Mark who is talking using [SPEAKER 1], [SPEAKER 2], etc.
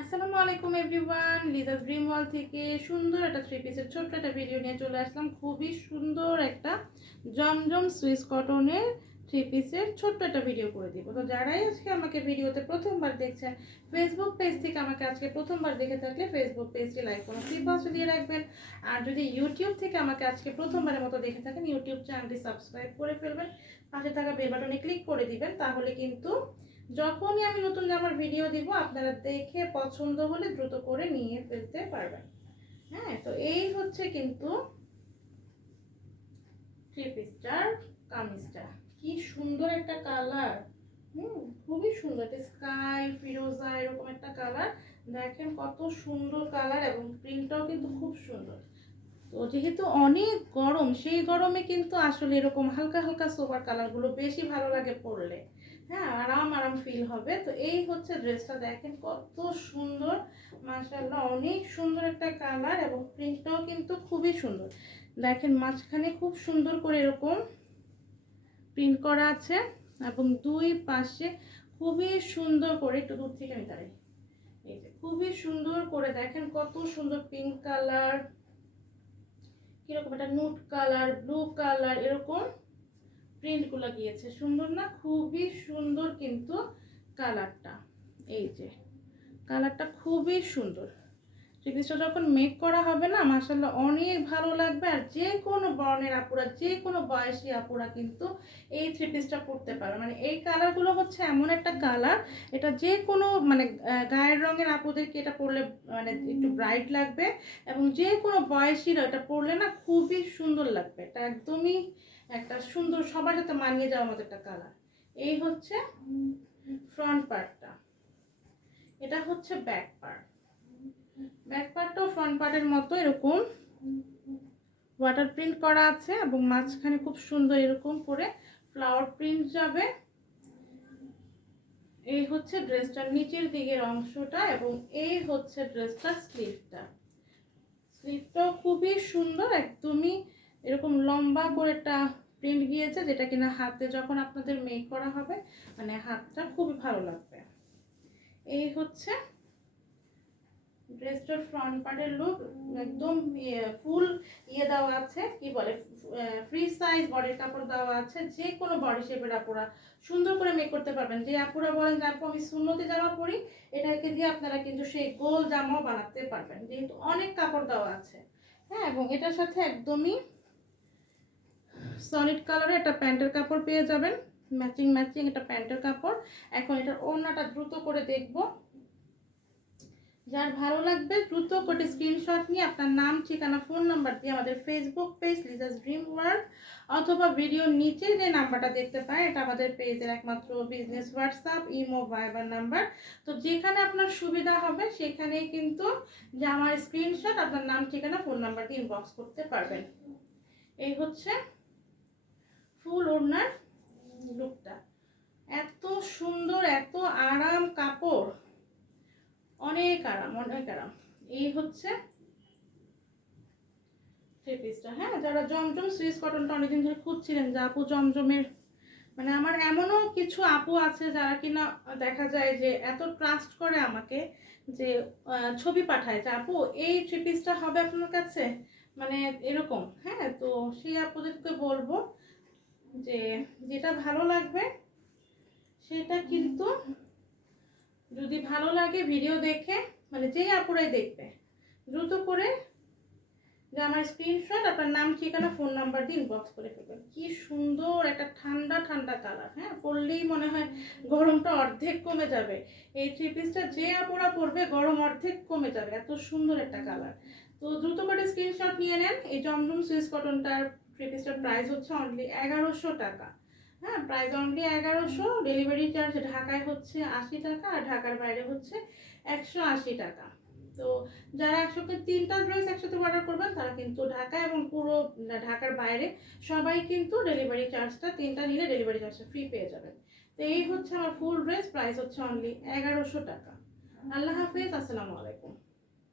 [SPEAKER 1] আসসালামু আলাইকুম everyone, Liza's dream ওয়াল থেকে সুন্দর একটা থ্রি পিসের ছোট্ট একটা ভিডিও নিয়ে চলে আসলাম। খুবই সুন্দর একটা জমজম সুইস কটনের থ্রি পিসের ছোট্ট একটা ভিডিও করে দিব। তো যারাই আজকে আমাকে ভিডিওতে প্রথমবার দেখছেন ফেসবুক পেজ থেকে আমাকে আজকে প্রথমবার দেখে থাকলে ফেসবুক পেজটি লাইক করুন পাশে দিয়ে রাখবেন। আর যদি ইউটিউব থেকে আমাকে আজকে প্রথমবারের মতো দেখে থাকেন ইউটিউব চ্যানেলটি সাবস্ক্রাইব করে ফেলবেন। পাশে থাকা বেল বাটনে ক্লিক করে দিবেন, তাহলে কিন্তু যখনই আমি নতুন জামার ভিডিও দিব, আপনারা দেখে পছন্দ হলে দ্রুত করে নিয়ে ফেলতে পারবেন। হ্যাঁ তো এই হচ্ছে কিন্তু থ্রি কামিজটা। কি সুন্দর একটা কালার হুম, খুবই সুন্দর। একটা স্কাই ফিরোজা এরকম একটা কালার দেখেন কত সুন্দর কালার এবং প্রিন্টটাও কিন্তু খুব সুন্দর। তো যেহেতু অনেক গরম, সেই গরমে কিন্তু আসলে এরকম হালকা হালকা সোবার কালারগুলো বেশি ভালো লাগে পরলে। হ্যাঁ আরাম আরাম ফিল হবে। তো এই হচ্ছে ড্রেসটা দেখেন কত সুন্দর, মাশাআল্লাহ, অনেক সুন্দর একটা কালার এবং প্রিন্টটাও কিন্তু খুবই সুন্দর। দেখেন মাঝখানে খুব সুন্দর করে এরকম প্রিন্ট করা আছে এবং দুই পাশে খুবই সুন্দর করে, একটু দূর থেকে আমি দাঁড়াই। এই যে, খুবই সুন্দর করে দেখেন কত সুন্দর পিঙ্ক কালার কীরকম একটা নুট কালার ব্লু কালার এরকম প্রিন্টগুলো গিয়েছে। সুন্দর না? খুবই সুন্দর কিন্তু কালারটা। এই যে, কালারটা খুবই সুন্দর। পিসটা যখন মেক করা হবে না মাসাল্লাহ অনেক ভালো লাগবে। আর যে কোনো বর্ণের আপুরা, যে কোনো বয়সী আপুরা কিন্তু এই থ্রি পিসটা পরতে পারে মানে এই কালারগুলো হচ্ছে এমন একটা কালার, এটা যে কোনো মানে গায়ের রঙের আপুদেরকে এটা পরলে মানে একটু ব্রাইট লাগবে। এবং যে কোনো বয়সীরা এটা পরলে না, খুবই সুন্দর লাগবে। এটা একদমই একটা সুন্দর, সবার সাথে মানিয়ে যাওয়ার মতো একটা কালার এই হচ্ছে ফ্রন্ট পার্টটা এটা হচ্ছে ব্যাক পার্ট ব্যাক পার্টটাও ফ্রন্ট পার্টের মতো এরকম। ওয়াটার প্রিন্ট করা আছে এবং মাঝখানে খুব সুন্দর এরকম করে ফ্লাওয়ার প্রিন্ট যাবে। এই হচ্ছে ড্রেসটার নিচের দিকের অংশটা এবং এই হচ্ছে ড্রেসটার স্লিভটা স্লিভটাও খুবই সুন্দর, একদমই এরকম লম্বা করে একটা প্রিন্ট গিয়েছে, যেটা কিনা হাতে যখন আপনাদের মেক করা হবে মানে হাতটা খুবই ভালো লাগবে। এই হচ্ছে ড্রেসটার ফ্রন্ট পার্টের লুক একদম ফুল ইয়ে দেওয়া আছে, কি বলে ফ্রি সাইজ বডির কাপড় দেওয়া আছে, যে কোনো বডি শেপের আপুরা সুন্দর করে মেক করতে পারবেন। যে আপুরা বলেন যে, আপু, আমি শূন্যতে জামা পরি, এটাকে দিয়ে আপনারা কিন্তু সেই গোল জামাও বানাতে পারবেন। যেহেতু অনেক কাপড় দেওয়া আছে হ্যাঁ এবং এটার সাথে একদমই সলিড কালারে একটা প্যান্টের কাপড় পেয়ে যাবেন। ম্যাচিং ম্যাচিং এটা প্যান্টের কাপড়। এখন এটার ওড়নাটা দ্রুত করে দেখব। যার ভালো লাগবে দ্রুত করে স্ক্রিনশট নিয়ে আপনার নাম, ঠিকানা ফোন নাম্বার দিয়ে আমাদের Facebook page Liza's dream world অথবা ভিডিওর নিচে যে নাম্বারটা দেখতে পায়, এটা আমাদের পেজের একমাত্র business WhatsApp imo Viber number তো যেখানে আপনার সুবিধা হবে, সেখানেই কিন্তু যে আমার স্ক্রিনশট আপনার নাম, ঠিকানা ফোন নাম্বার দিয়ে ইনবক্স করতে পারবেন। এই হচ্ছে ফুল ওড়নার লুকটা। এত সুন্দর, এত আরাম কাপড়। অনেক আরাম অনেক আরাম। এই হচ্ছে হ্যাঁ? যারা জমজম সুইস কটনটা অনেকদিন ধরে খুঁজছিলেন, যে আপু জমজমের মানে আমার এমনও কিছু আপু আছে যারা কিনা দেখা যায় যে এত ট্রাস্ট করে আমাকে যে ছবি পাঠায় যে, আপু, এই থ্রি পিসটা হবে আপনার কাছে? মানে এরকম হ্যাঁ? তো সেই আপুদেরকে বলব যে যেটা ভালো লাগবে, সেটা কিন্তু যদি ভালো লাগে ভিডিও দেখে মানে যেই আপুরাই দেখবে, দ্রুত করে যে আমার স্ক্রিনশট আপনার নাম, ঠিকানা ফোন নাম্বার দিয়ে ইনবক্স করে ফেলবেন। কি সুন্দর একটা ঠান্ডা ঠান্ডা কালার হ্যাঁ? পরলেই মনে হয় গরমটা অর্ধেক কমে যাবে। এই থ্রি পিসটা যে আপুরা পরবে, গরম অর্ধেক কমে যাবে। এত সুন্দর একটা কালার তো দ্রুত করে স্ক্রিনশট নিয়ে নেন। এই জমজম সুইস কটনটার থ্রি পিসটার প্রাইস হচ্ছে অনলি এগারোশো টাকা। হ্যাঁ প্রাইস অনলি এগারোশো ডেলিভারি চার্জ ঢাকায় হচ্ছে আশি টাকা আর ঢাকার বাইরে হচ্ছে একশো আশি টাকা। তো যারা একসাথে তিনটা ড্রেস একসাথে অর্ডার করবেন তারা কিন্তু ঢাকা এবং পুরো ঢাকার বাইরে সবাই কিন্তু ডেলিভারি চার্জটা তিনটা নিলে ডেলিভারি চার্জটা ফ্রি পেয়ে যাবেন। তো এই হচ্ছে আমার ফুল ড্রেস প্রাইস হচ্ছে অনলি এগারোশো টাকা। আল্লাহ হাফেজ আসসালামু আলাইকুম।